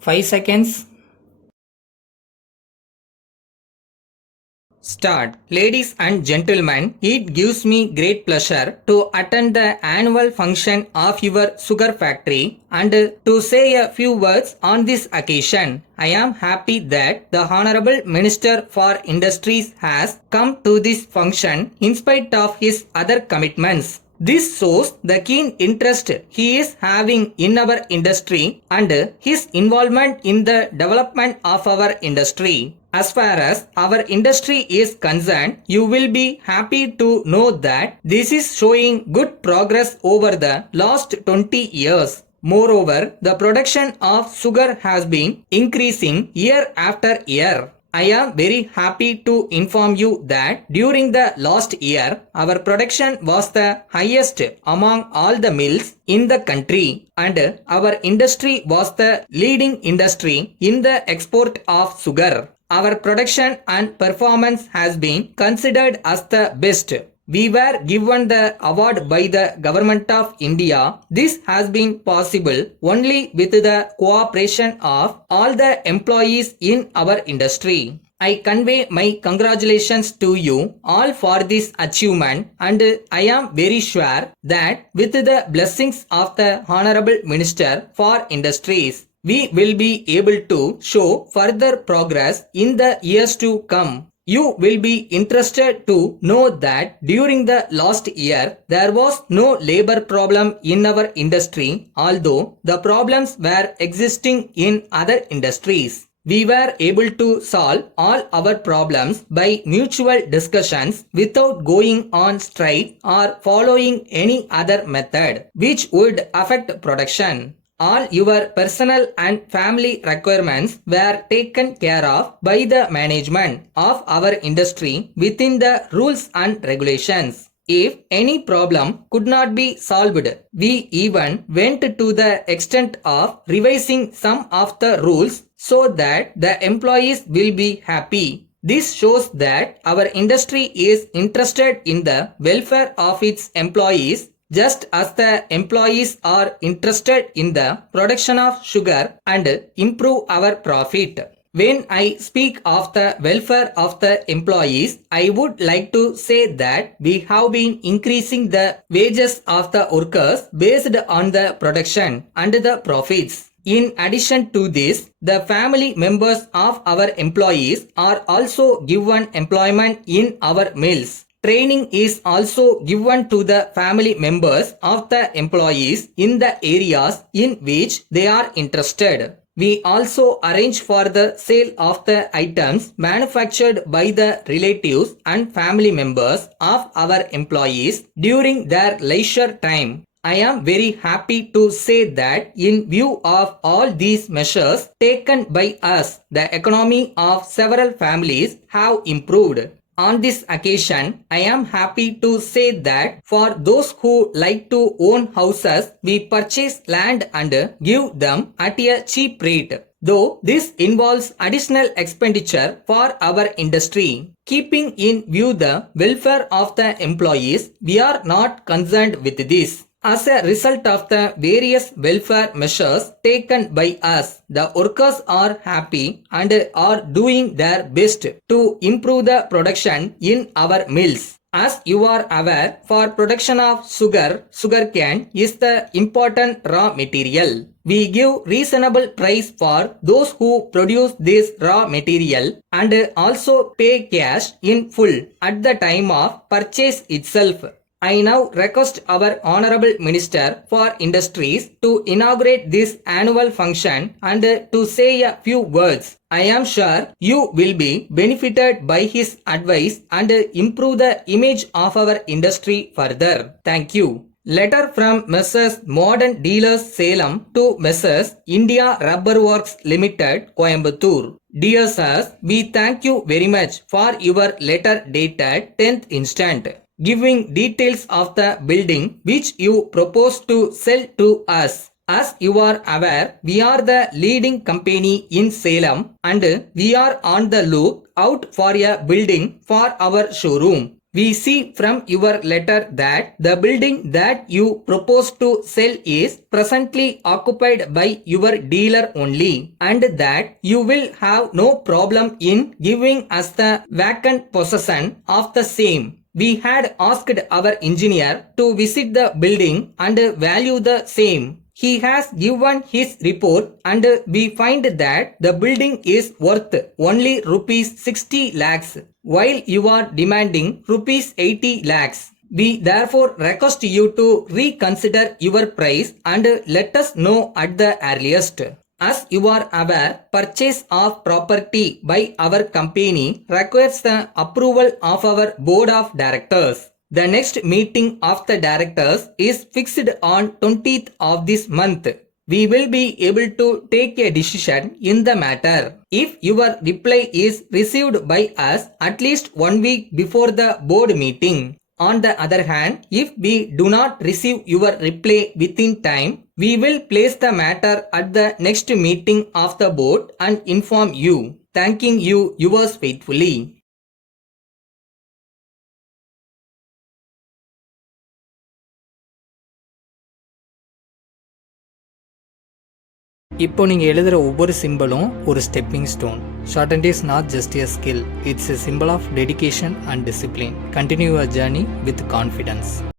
5 seconds. Start. Ladies and gentlemen, it gives me great pleasure to attend the annual function of your sugar factory and to say a few words on this occasion. I am happy that the Honorable Minister for Industries has come to this function in spite of his other commitments. This shows the keen interest he is having in our industry and his involvement in the development of our industry. As far as our industry is concerned, you will be happy to know that this is showing good progress over the last 20 years. Moreover, the production of sugar has been increasing year after year. I am very happy to inform you that during the last year, our production was the highest among all the mills in the country and our industry was the leading industry in the export of sugar. Our production and performance has been considered as the best. We were given the award by the Government of India. This has been possible only with the cooperation of all the employees in our industry. I convey my congratulations to you all for this achievement and I am very sure that with the blessings of the Honorable Minister for Industries, we will be able to show further progress in the years to come. You will be interested to know that during the last year, there was no labor problem in our industry, although the problems were existing in other industries. We were able to solve all our problems by mutual discussions without going on strike or following any other method which would affect production. All your personal and family requirements were taken care of by the management of our industry within the rules and regulations. If any problem could not be solved, we even went to the extent of revising some of the rules so that the employees will be happy. This shows that our industry is interested in the welfare of its employees just as the employees are interested in the production of sugar and improve our profit. When I speak of the welfare of the employees, I would like to say that we have been increasing the wages of the workers based on the production and the profits. In addition to this, the family members of our employees are also given employment in our mills. Training is also given to the family members of the employees in the areas in which they are interested. We also arrange for the sale of the items manufactured by the relatives and family members of our employees during their leisure time. I am very happy to say that in view of all these measures taken by us, the economy of several families have improved. On this occasion, I am happy to say that for those who like to own houses, we purchase land and give them at a cheap rate. Though this involves additional expenditure for our industry. Keeping in view the welfare of the employees, we are not concerned with this. As a result of the various welfare measures taken by us, the workers are happy and are doing their best to improve the production in our mills. As you are aware, for production of sugarcane is the important raw material. We give reasonable price for those who produce this raw material and also pay cash in full at the time of purchase itself. I now request our Honorable Minister for Industries to inaugurate this annual function and to say a few words. I am sure you will be benefited by his advice and improve the image of our industry further. Thank you. Letter from Messrs. Modern Dealers Salem to Messrs. India Rubber Works Limited, Coimbatore. Dear Sirs, we thank you very much for your letter dated 10th instant, giving details of the building which you propose to sell to us. As you are aware, we are the leading company in Salem and we are on the look out for a building for our showroom. We see from your letter that the building that you propose to sell is presently occupied by your dealer only, and that you will have no problem in giving us the vacant possession of the same. We had asked our engineer to visit the building and value the same. He has given his report and we find that the building is worth only rupees 60 lakhs while you are demanding rupees 80 lakhs. We therefore request you to reconsider your price and let us know at the earliest. As you are aware, purchase of property by our company requires the approval of our board of directors. The next meeting of the directors is fixed on 20th of this month. We will be able to take a decision in the matter. If your reply is received by us at least 1 week before the board meeting. On the other hand, if we do not receive your reply within time, we will place the matter at the next meeting of the board and inform you. Thanking you, yours faithfully. இப்போ நீங்கள் எழுதுகிற ஒவ்வொரு சிம்பிளும் ஒரு stepping stone. Short is not just a skill, it's a symbol of dedication and discipline. Continue your journey with confidence.